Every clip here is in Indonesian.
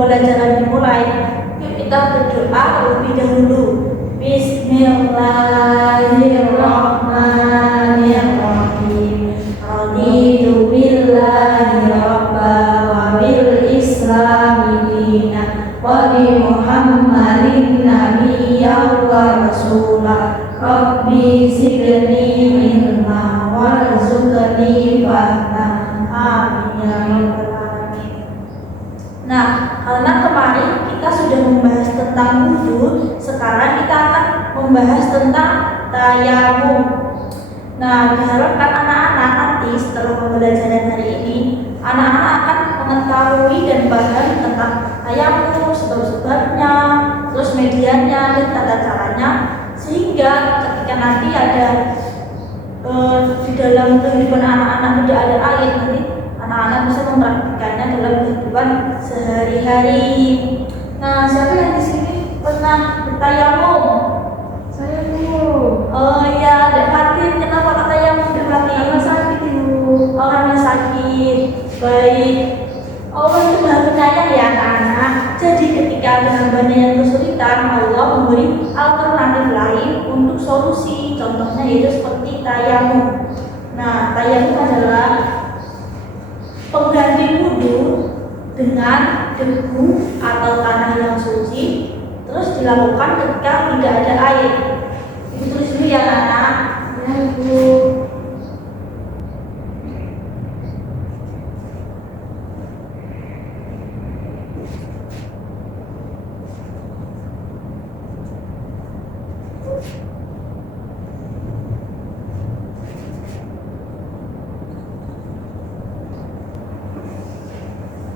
pembelajaran dimulai, yuk kita berdoa terlebih dahulu. Bismillahirrahmanirrahim. Raditu billahi rabba wa bil islami dina wa bi Muhammadin nabiyyan wa rasulah. Rabbi zidni ilma warzuqni fahma. Amin ya rabbal alamin. Nah, karena kemarin kita sudah membahas tentang wudu, sekarang kita akan membahas tentang tayamum. Nah, diharapkan anak-anak nanti setelah pembelajaran hari ini, anak-anak akan mengetahui dan paham tentang tayamum, sebab-sebabnya, terus medianya dan tata caranya, sehingga ketika nanti ada di dalam kehidupan anak-anak tidak ada air, nanti anak-anak bisa mempraktikannya dalam kehidupan sehari-hari. Nah, siapa yang di sini pernah bertayamum? Saya Bu. Oh iya, Dek Fatin, kenapa bertayamum Dek Fatin? Karena sakit Ibu. Orangnya sakit. Baik. Allah itu Maha Penyayang ya anak-anak. Jadi ketika ada hambanya yang kesulitan, Allah memberi alternatif lain untuk solusi. Contohnya yaitu seperti tayamum. Nah, tayamum adalah pengganti wudu dengan debu atau tanah yang suci, terus dilakukan ketika tidak ada air. Ibu tulis dulu ya anak. Ya Bu.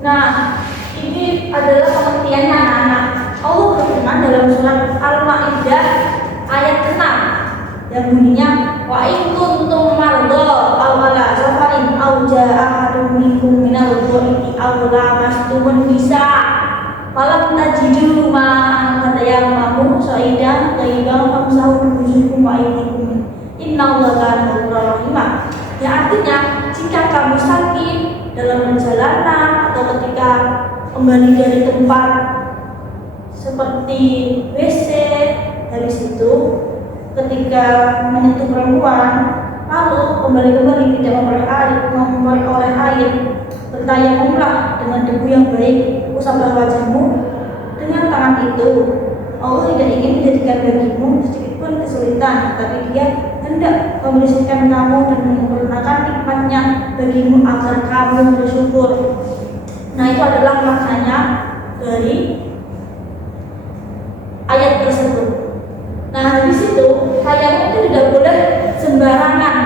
Nah, ini adalah pengertiannya anak-anak. Allah berfirman dalam surat Al-Maidah ayat 6 yang bunyinya wa in kuntum mardha aw ala safarin aw jaa ahadun minkum minal ghaibi aw lamastumun nisa falam tajidu ma'an fatayammamu sa'idan thayyiban famsahu biwujuhikum wa aydikum innallaha kana ghafurur rahim. Ya, artinya jika kamu sakit dalam perjalanan atau ketika kembali dari tempat seperti WC, habis itu ketika menyentuh perempuan lalu kembali tidak memperoleh air, bertayamumlah dengan debu yang baik, usaplah wajahmu dengan tangan itu. Allah tidak ingin menjadikan bagimu sedikitpun kesulitan, tapi Dia hendak membersihkan kamu dan menyempurnakan nikmatnya bagimu agar kamu bersyukur. Nah, itu adalah maknanya dari ayat tersebut. Nah, habis itu tayamum itu tidak boleh sembarangan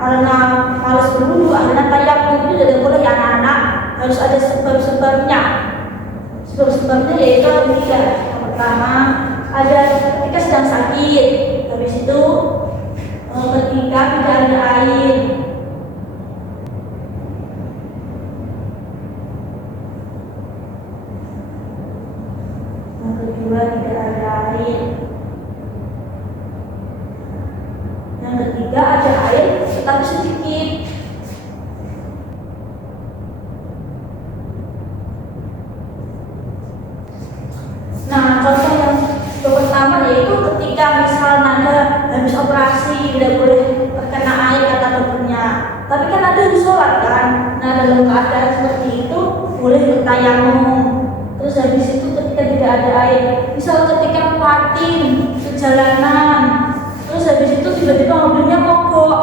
karena malas berwudu. Karena tayamum itu tidak boleh ya anak-anak, harus ada sebab-sebabnya. Sebab-sebabnya yaitu tiga. Yang pertama, ada ketika sedang sakit, habis itu ketika tidak ada air, yang kedua tidak ada air, yang ketiga ada air tetapi sedikit. Nah, contoh yang pertama yaitu ketika misal Nanda habis operasi tidak boleh terkena air kata dokternya, tapi kan Nanda harus sholat kan. Nah, dalam keadaan seperti itu boleh bertayamum. Terus habis itu ketika tidak ada air, misal ketika patin perjalanan, terus habis itu tiba-tiba mobilnya mogok,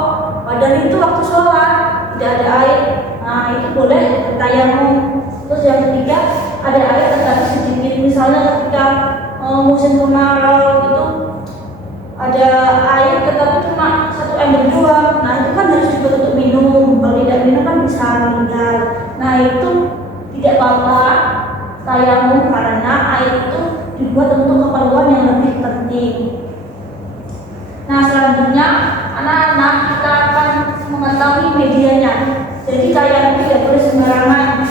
padahal itu waktu sholat tidak ada air, nah itu boleh bertayamum. Terus yang ketiga ada air tetapi sedikit, misalnya ketika musim kemarau itu ada air tetapi cuma 1 ember doang, nah itu kan harus dibuat untuk minum, kalau tidak minum kan bisa meninggal. Nah, itu tidak apa-apa tayamum karena air itu dibuat untuk keperluan yang lebih penting. Nah, selanjutnya anak-anak kita akan mengetahui medianya. Jadi tayamum tidak boleh sembarangan,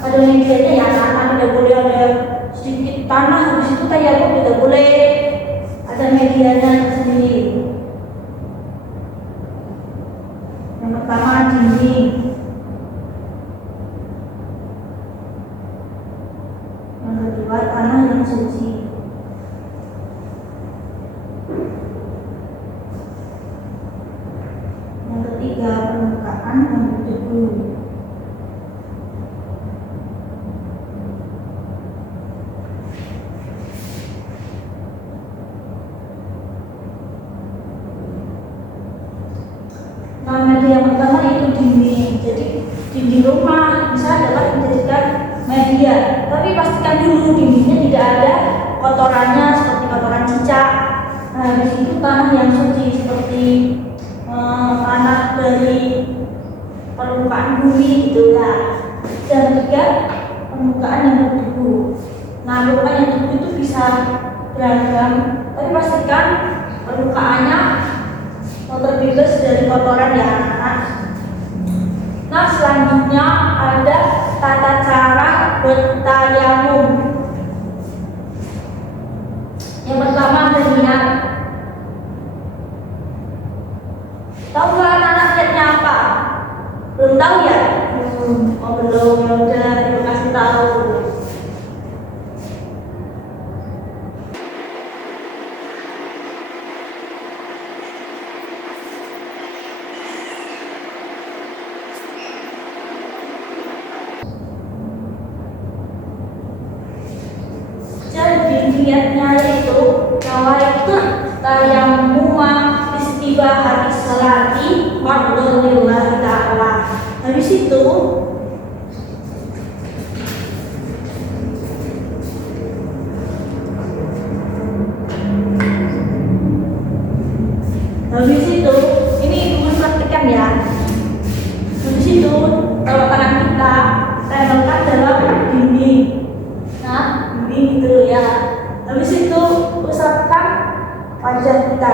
ada medianya ya anak-anak, tidak boleh ada sedikit tanah habis itu tayamum, tidak boleh, ada medianya sendiri. Yang pertama dinding, yang kedua, tanah yang suci. Yang ketiga, permukaan yang berdebu. Nah, media yang pertama itu dinding. Jadi dinding rumah bisa dapat dijadikan media, tapi pastikan dulu dindingnya tidak ada kotorannya seperti kotoran cicak. Nah, di situ tanah yang suci seperti tanah dari permukaan bumi gitu ya. Dan juga permukaan yang berdebu. Nah, permukaan yang berdebu itu bisa beragam, tapi pastikan permukaannya terbebas dari kotoran ya anak-anak. Nah, selanjutnya ada tata cara bertayamum. Yang pertama ada niat. Tahu nggak anak-anak niatnya apa? Belum tahu ya? Oh belum, ya udah terima kasih tahu. Jadi niatnya itu nawaitu tayammuma istibahati salati fardholillahi ta'ala. Habis itu ini ibu praktikan ya. Habis itu kalau tangan kita tempelkan dalam dinding. Nah, dinding gitu ya. Habis itu usapkan wajah kita.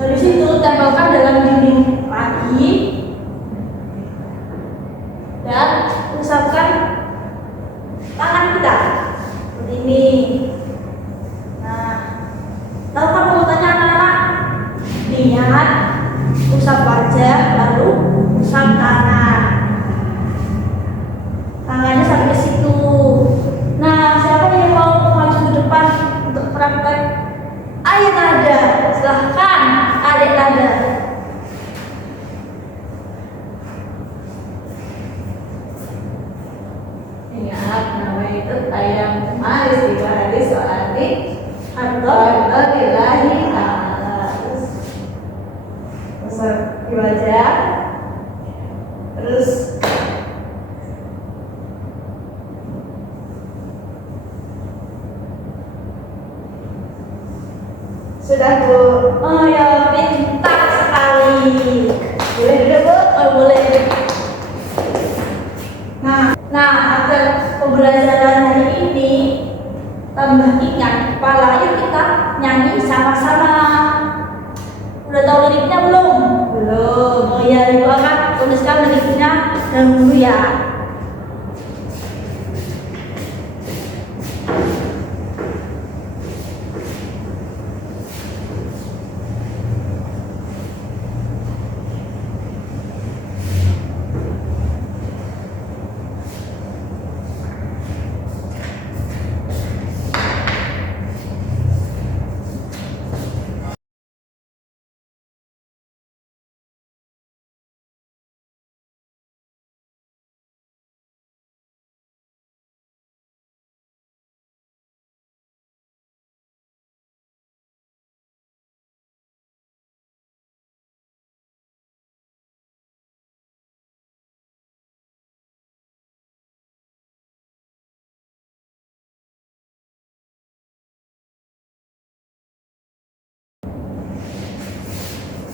Habis itu tempelkan dalam dinding lagi dan usapkan tangan kita seperti ini. Nah, tahu kan urutannya anak-anak? Niat, usap wajah, lalu usap tangan. Tangannya sampai ke situ. Nah, siapa yang mau maju ke depan untuk praktek? Ayo Nada, silahkan adik Nada. Ingat nama itu tayang maris di hadis soalni Atau Alhamdulillahi ta'ala. Terus usap di wajah. Terus sudah Bu. oh ya, pintar sekali. Boleh duduk Bu? Oh, boleh. Nah, agar pembelajaran hari ini tambah ingat kepala, yuk kita nyanyi sama-sama. Udah tahu liriknya belum? Belum. Oh ya, ibu akan tuliskan liriknya dahulu ya.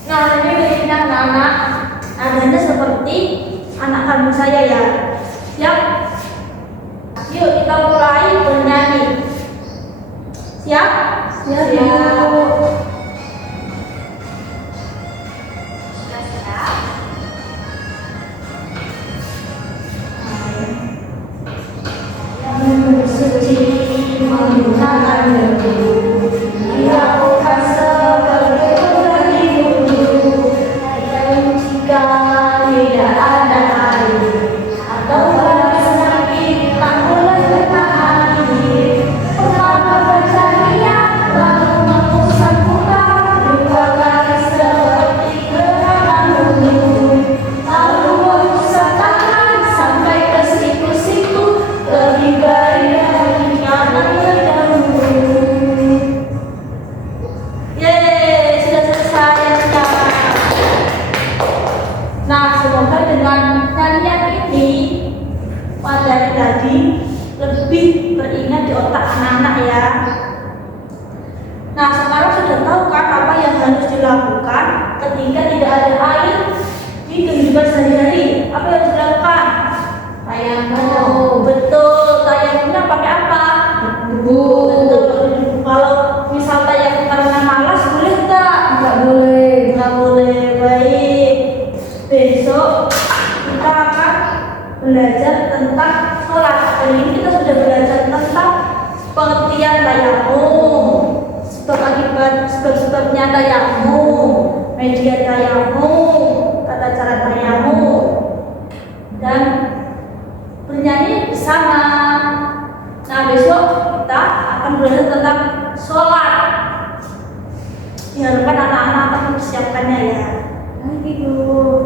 Nah, ini liriknya anak-anak, adanya seperti anak kandung saya ya. Siap? Yuk kita mulai bernyanyi. Siap? Siap. Sudah siap? Yang suci menggunakan debu, dilakukan sebagai pengganti wudhu. Dan jika tidak ada kita akan belajar tentang sholat. Kali ini kita sudah belajar tentang pengertian tayamum, sebab akibat, sebab-sebabnya tayamum, media tayamum, tata cara tayamum, dan bernyanyi bersama. Nah, besok kita akan belajar tentang sholat. Diharapkan anak-anak akan mempersiapkannya ya. Lagi dulu.